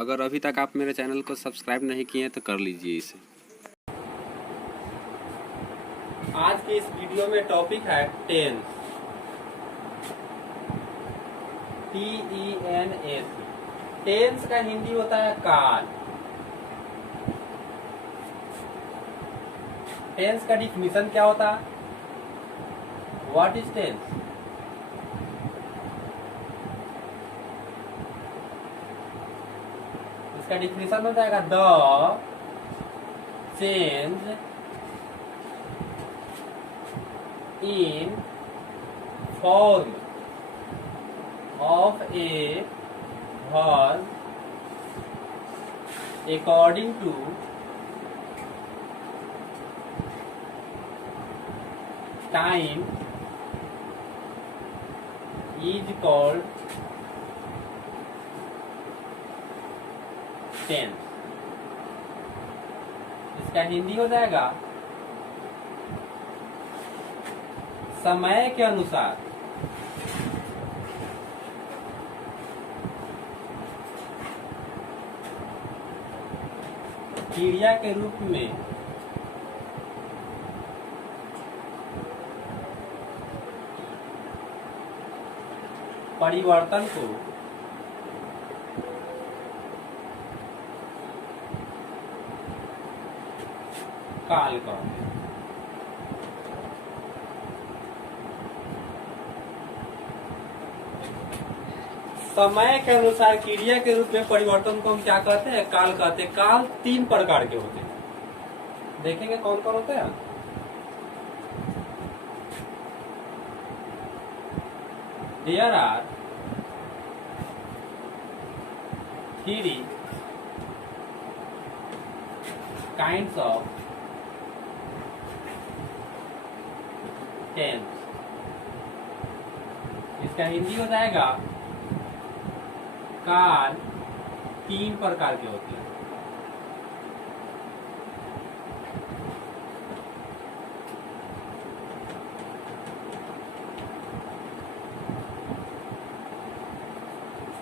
अगर अभी तक आप मेरे चैनल को सब्सक्राइब नहीं किए हैं तो कर लीजिए इसे। आज के इस वीडियो में टॉपिक है टेंस। TENS। टेंस का हिंदी होता है काल। टेंस का डिफिनीशन क्या होता है? What is tense? इसका डिफिनीशन हो जाएगा the change in form of a verb according to time is called tense। इसका हिंदी हो जाएगा समय के अनुसार क्रिया के रूप में परिवर्तन को काल कहते हैं। समय के अनुसार क्रिया के रूप में परिवर्तन को हम क्या कहते हैं? काल कहते हैं। काल 3 प्रकार के होते हैं। देखेंगे कौन कौन होते हैं। There are 3 kinds of tense। इसका हिंदी हो जाएगा काल 3 प्रकार के होते हैं।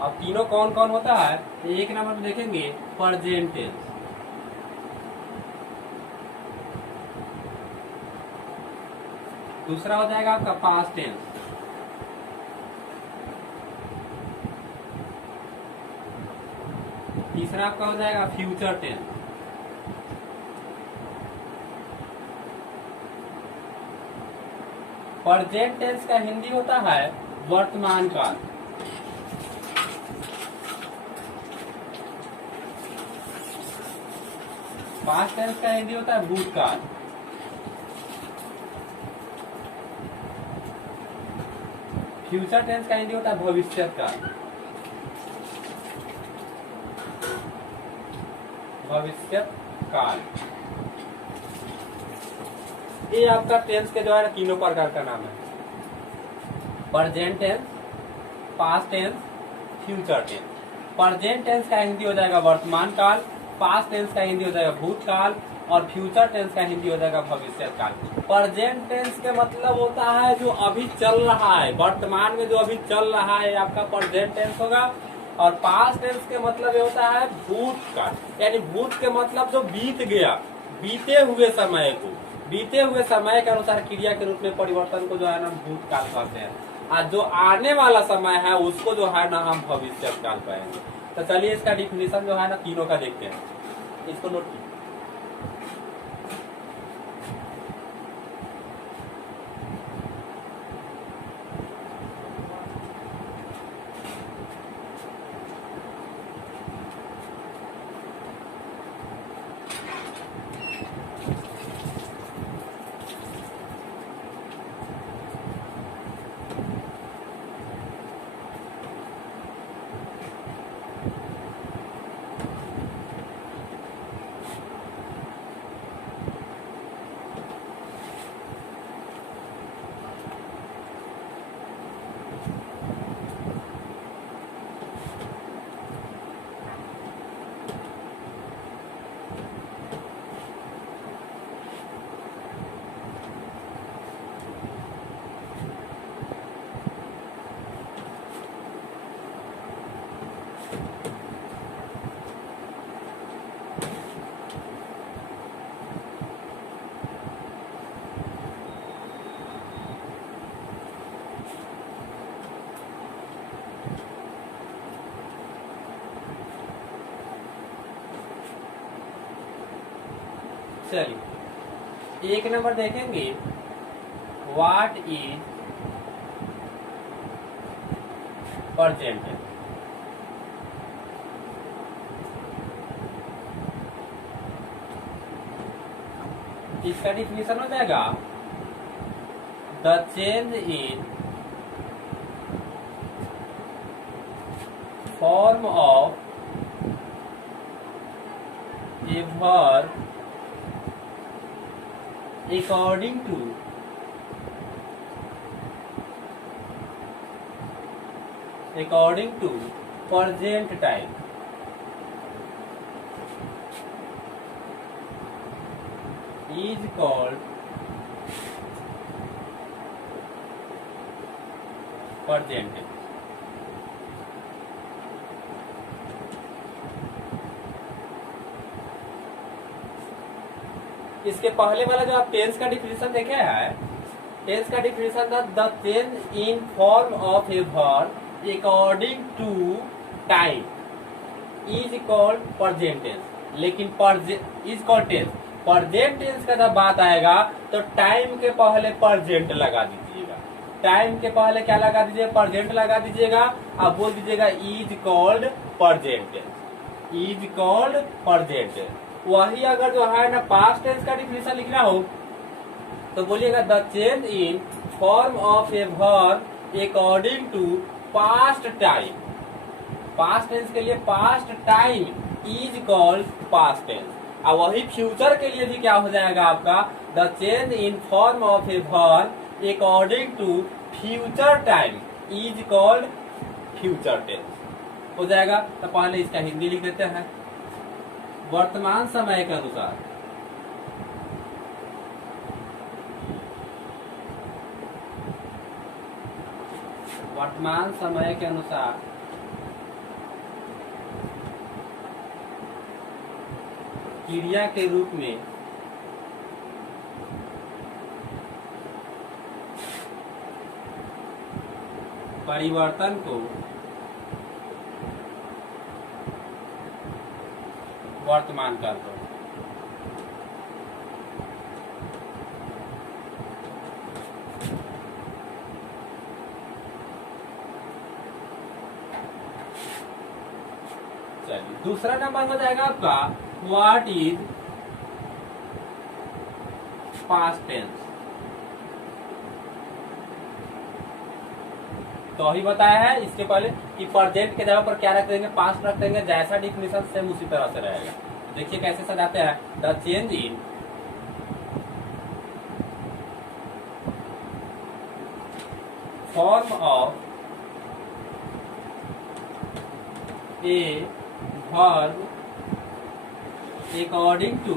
अब तीनों कौन कौन होता है? एक नंबर में देखेंगे प्रेजेंट टेंस। दूसरा हो जाएगा आपका पास्ट टेंस। तीसरा आपका हो जाएगा फ्यूचर टेंस। प्रेजेंट टेंस का हिंदी होता है वर्तमान काल। पास्ट टेंस का हिंदी होता है भूतकाल। फ्यूचर टेंस का हिंदी होता है भविष्यकाल। भविष्यकाल। ये आपका टेंस के जो है तीनों प्रकार का नाम है। Present tense, past tense, future tense. Present tense का हिंदी हो जाएगा वर्तमान काल, पास्ट टेंस का हिंदी हो जाएगा भूतकाल और फ्यूचर टेंस का हिंदी हो जाएगा भविष्यकाल। प्रेजेंट टेंस के मतलब होता है जो अभी चल रहा है, वर्तमान में जो अभी चल रहा है आपका प्रेजेंट टेंस होगा। और पास्ट टेंस के मतलब ये होता है भूतकाल, यानी भूत के मतलब जो बीत गया, बीते हुए समय को, बीते हुए समय के अनुसार क्रिया के रूप में परिवर्तन को जो है ना भूतकाल कहते हैं। और जो आने वाला समय है उसको जो है ना हम भविष्यकाल कहेंगे। तो चलिए इसका डिफिनीशन जो है ना तीनों का देखते हैं। इसको नोट कीजिए। चलिए एक नंबर देखेंगे, व्हाट इज प्रेजेंट टेंस। इसका डिफिनेशन हो जाएगा the change in form of a verb according to present time is called present tense। इसके पहले वाला जो आप टेंस का डिफिनेशन देखे है, टेंस का डिफिनेशन था the change in form of a verb according to time is called present tense. लेकिन is called tense, present tense का जब बात आएगा तो टाइम के पहले प्रेजेंट लगा दीजिएगा। टाइम के पहले क्या लगा दीजिएगा? प्रेजेंट लगा दीजिएगा। आप बोल दीजिएगा is called present tense, is called present tense. वही अगर जो है ना पास्ट टेंस का डिफिनेशन लिखना हो तो बोलिएगा the change in form of a verb according to past time. Past tense के लिए past time is called past tense. और वही फ्यूचर के लिए भी क्या हो जाएगा आपका? The change in form of a verb according to future time is called future tense हो जाएगा। तो पहले इसका हिंदी लिख देते हैं। वर्तमान समय के अनुसार वर्तमान समय के अनुसार क्रिया के रूप में परिवर्तन को वर्तमान काल को चलिए दूसरा नंबर हो जाएगा आपका व्हाट इज पास्ट टेंस। तो अभी बताया है इसके पहले कि प्रेजेंट के जगह पर क्या रख देंगे? पास्ट रख देंगे। जैसा डिफिनेशन सेम उसी तरह से रहेगा। देखिए कैसे सजाते हैं। The change in form of a verb according to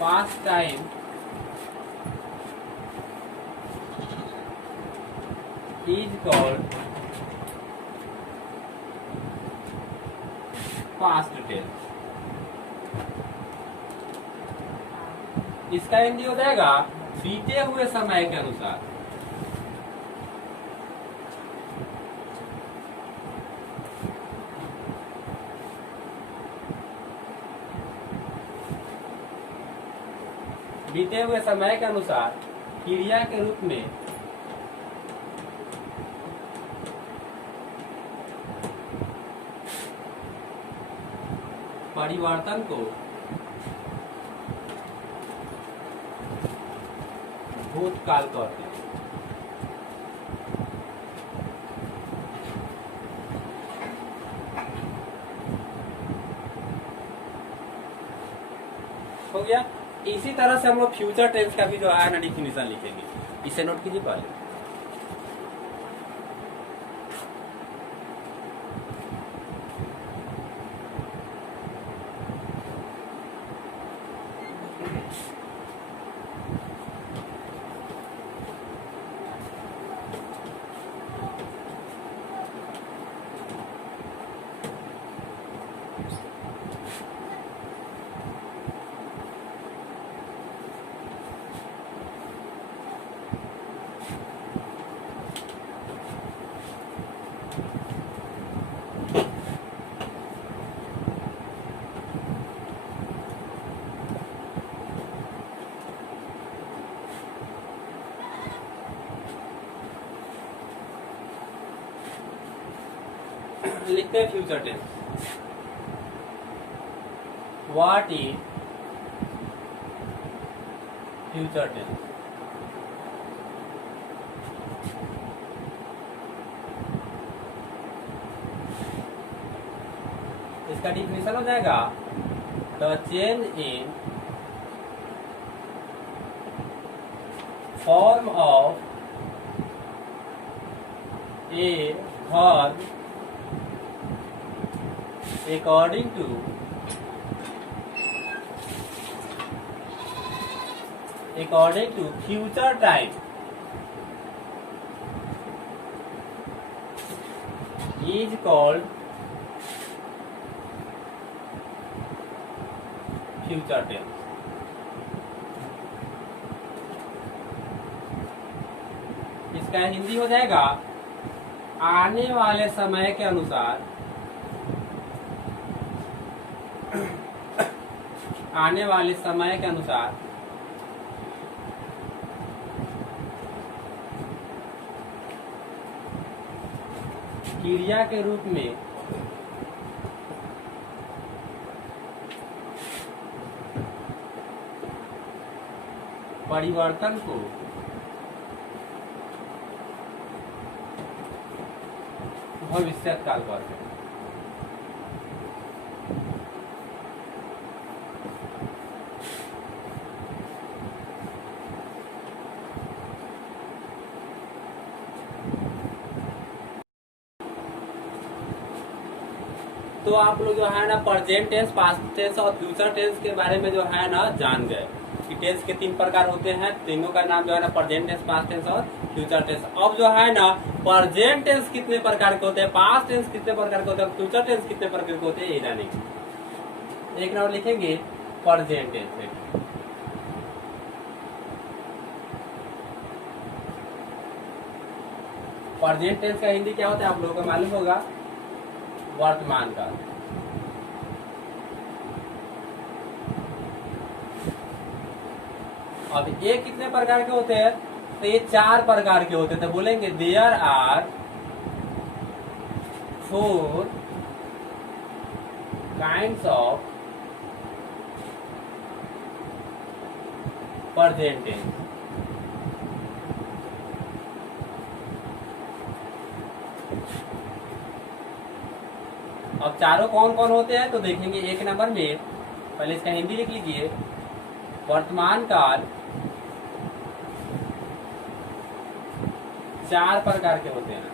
past time is called past tense। इसका हिंदी हो जाएगा बीते हुए समय के अनुसार। बीते हुए समय के अनुसार क्रिया के रूप में परिवर्तन को भूतकाल कहते हैं। हो गया। इसी तरह से हम लोग फ्यूचर टेंस का भी जो है ना डिफिनेशन लिखेंगे। इसे नोट कीजिए पहले। लिखते हैं future tense. What is future tense? इसका डिफिनेशन हो जाएगा the change in form of a verb according to future time is called future tense। इसका हिंदी हो जाएगा आने वाले समय के अनुसार, आने वाले समय के अनुसार क्रिया के रूप में परिवर्तन को भविष्य काल पर है। तो आप लोग जो है ना प्रेजेंट टेंस, पास्ट टेंस और फ्यूचर टेंस के बारे में जो है ना जान गए कि टेंस के 3 प्रकार होते हैं। तीनों का नाम जो है ना प्रेजेंट टेंस, पास्ट टेंस और फ्यूचर टेंस। अब जो है ना प्रेजेंट टेंस कितने प्रकार के होते हैं, पास्ट टेंस कितने प्रकार के होते हैं, फ्यूचर टेंस कितने प्रकार के होते हैं, ये जानेंगे। एक नंबर लिखेंगे प्रेजेंट टेंस। प्रेजेंट टेंस का हिंदी क्या होता है आप लोगों को मालूम होगा, वर्तमान काल। अब ये कितने प्रकार के होते हैं, तो ये 4 प्रकार के होते हैं। तो बोलेंगे there are 4 kinds of present tense. अब चारों कौन कौन होते हैं तो देखेंगे। एक नंबर में पहले इसका हिंदी लिख लीजिए, वर्तमान काल 4 प्रकार के होते हैं।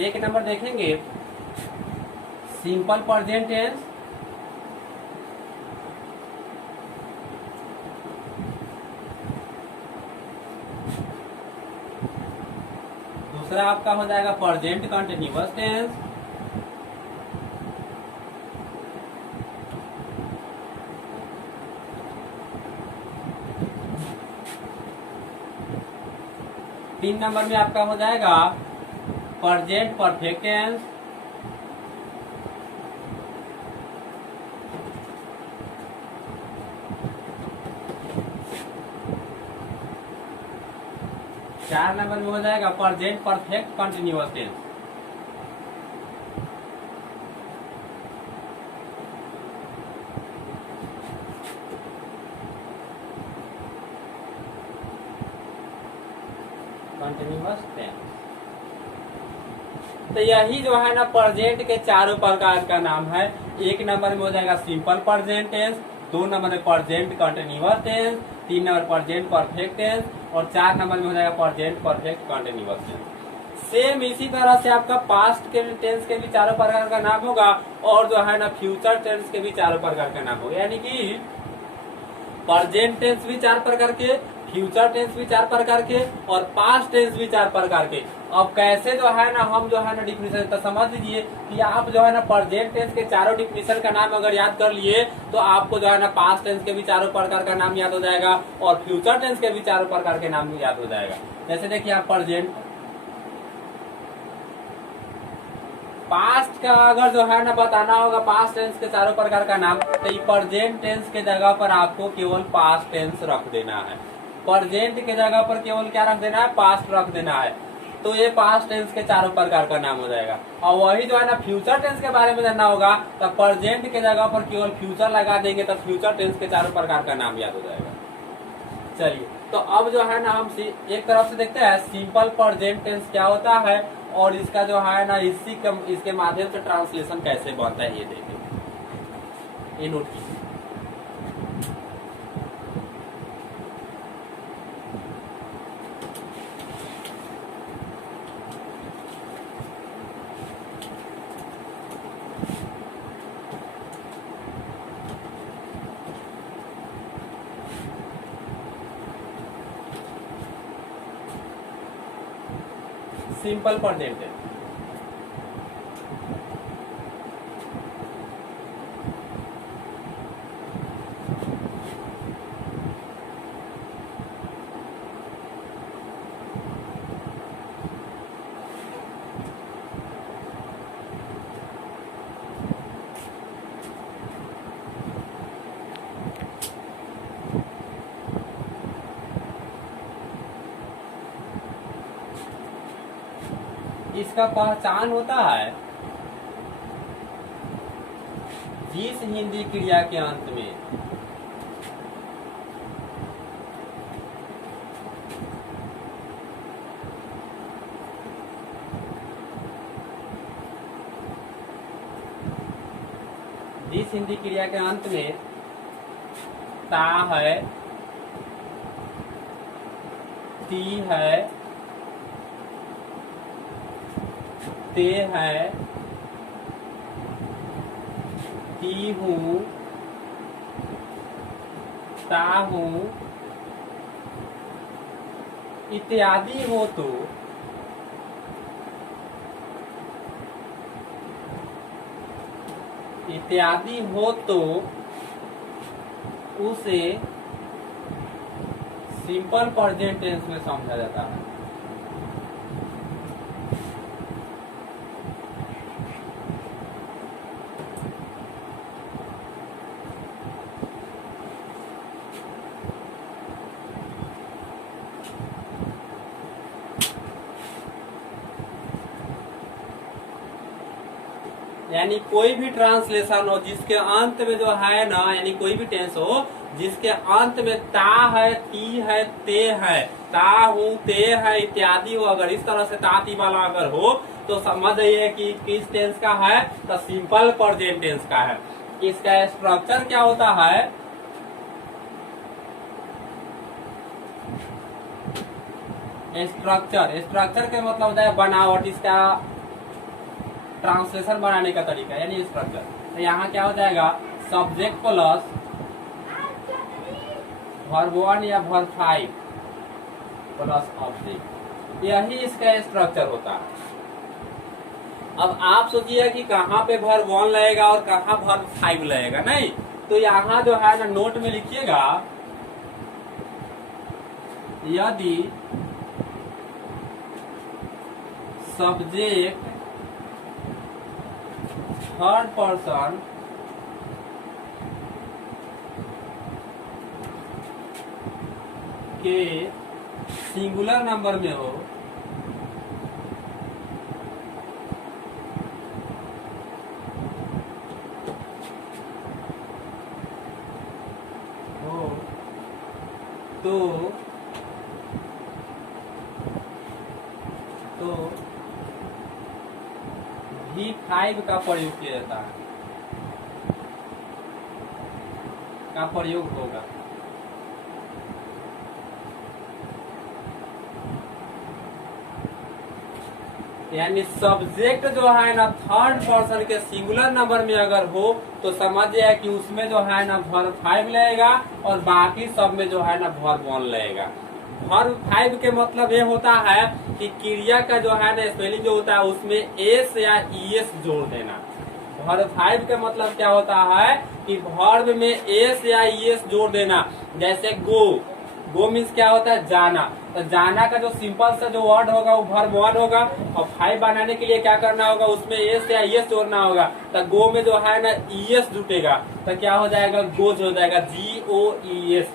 एक नंबर देखेंगे सिंपल प्रेजेंट टेंस, दूसरा आपका हो जाएगा प्रेजेंट कंटिन्यूअस टेंस, तीन नंबर में आपका हो जाएगा प्रेजेंट परफेक्ट टेंस, चार नंबर में हो जाएगा present perfect continuous tense. Continuous tense. तो यही जो है ना प्रेजेंट के चारों प्रकार का नाम है। एक नंबर में हो जाएगा सिंपल प्रेजेंट टेंस, 2 नंबर में present continuous tense, 3 number present perfect tense और 4 नंबर में हो जाएगा present perfect continuous tense. Same इसी तरह से आपका पास्ट के टेंस के भी चारों प्रकार का नाम होगा और जो है ना फ्यूचर टेंस के भी चारों प्रकार का नाम होगा। यानी कि प्रेजेंट टेंस भी 4 प्रकार के, फ्यूचर टेंस भी 4 प्रकार के और पास्ट टेंस भी 4 प्रकार के। अब कैसे जो है ना हम जो है ना डिफिनेशन तो समझ लीजिए कि आप जो है ना प्रेजेंट टेंस के चारों डिफिनेशन का नाम अगर याद कर लिए तो आपको जो है ना पास्ट टेंस के भी चारों प्रकार का नाम याद हो जाएगा और फ्यूचर टेंस के भी चारों प्रकार के नाम याद हो जाएगा। जैसे देखिए आप पास्ट का अगर जो है ना बताना होगा पास्ट टेंस के चारों प्रकार का नाम, तो प्रेजेंट टेंस के जगह पर आपको केवल पास्ट टेंस रख देना है। प्रेजेंट के जगह पर केवल क्या रख देना है, पास्ट रख देना है। तो ये पास्ट टेंस के चारों प्रकार का नाम हो जाएगा। और वही जो है ना फ्यूचर टेंस के बारे में जानना होगा तो प्रेजेंट के जगह पर केवल फ्यूचर लगा देंगे तो फ्यूचर टेंस के चारों प्रकार का नाम याद हो जाएगा। चलिए, तो अब जो है ना हम एक तरफ से देखते हैं सिंपल प्रेजेंट टेंस क्या होता है और इसका जो है ना इसके माध्यम से ट्रांसलेशन कैसे बनता है ये देखेंगे। ये नोट कीजिए। सिंपल प्रेजेंट टेंस, इसका पहचान होता है जिस हिंदी क्रिया के अंत में ता है, ती है, ते है, ती हूँ, ता हूँ इत्यादि हो तो उसे सिंपल प्रेजेंट टेंस में समझा जाता है। यानी कोई भी ट्रांसलेशन हो जिसके अंत में जो है ना, यानी कोई भी टेंस हो जिसके अंत में ता है, ती है, ते है, ता हूँ, ते है इत्यादि हो, अगर इस तरह से ताती वाला अगर हो तो समझ जाइए कि किस टेंस का है, तो सिंपल प्रेजेंट टेंस का है। इसका स्ट्रक्चर क्या होता है, स्ट्रक्चर के मतलब होता है बनावट, इसका ट्रांसलेशन बनाने का तरीका यानी स्ट्रक्चर। तो यहाँ क्या हो जाएगा, सब्जेक्ट प्लस वर्ब 1 या वर्ब 5 प्लस ऑब्जेक्ट, यही इसका स्ट्रक्चर होता है। अब आप सोचिए कि कहाँ पे वर्ब 1 लगेगा और कहाँ वर्ब 5 लगेगा, नहीं तो यहाँ जो है ना नोट में लिखिएगा, यदि सब्जेक्ट थर्ड पर्सन के सिंगुलर नंबर में हो तो V5 का प्रयोग किया जाता है, का प्रयोग होगा। यानी सब्जेक्ट जो है ना थर्ड पर्सन के सिंगुलर नंबर में अगर हो तो समझिए कि उसमें जो है ना वर्ब 5 लगेगा और बाकी सब में जो है ना वर्ब 1 लगेगा। वर्ब 5 के मतलब ये होता है कि क्रिया का जो है ना स्पेलिंग जो होता है उसमें एस या ईएस जोड़ देना। वर्ब 5 का मतलब क्या होता है कि वर्ब में एस या ईएस जोड़ देना, जैसे गो, गो मीन्स क्या होता है, जाना। तो जाना का जो सिंपल सा जो वर्ड होगा वो वर्ब 1 होगा, और 5 बनाने के लिए क्या करना होगा, उसमें एस या ईएस जोड़ना होगा। तो गो में जो है ना ईएस जुटेगा, तो क्या हो जाएगा, गोज हो जाएगा, GOES।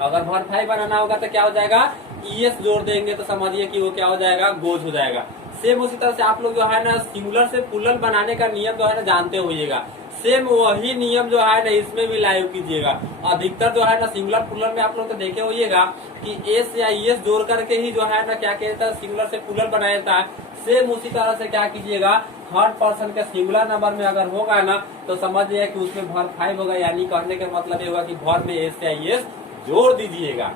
अगर वर्ब 5 बनाना होगा तो क्या हो जाएगा, ईएस जोड़ देंगे तो समझिए कि वो क्या हो जाएगा, गोज हो जाएगा। सेम उसी तरह से आप लोग जो है ना सिंगुलर से प्लूरल बनाने का नियम जो है ना जानते होइएगा। सेम वही नियम जो है ना इसमें भी लागू कीजिएगा। अधिकतर जो है ना सिंगुलर प्लूरल में आप लोग तो देखे होइएगा कि एस या ईएस जोड़ करके ही जो है ना क्या कहता है, सिंगुलर से प्लूरल बनाया जाता है। सेम उसी तरह से क्या कीजिएगा, थर्ड पर्सन के सिंगुलर नंबर में अगर होगा ना तो समझिए कि उसमें वर्ब 5 होगा, यानी कहने का मतलब ये होगा कि वर्ब में एस या ईएस जोड़ दीजिएगा।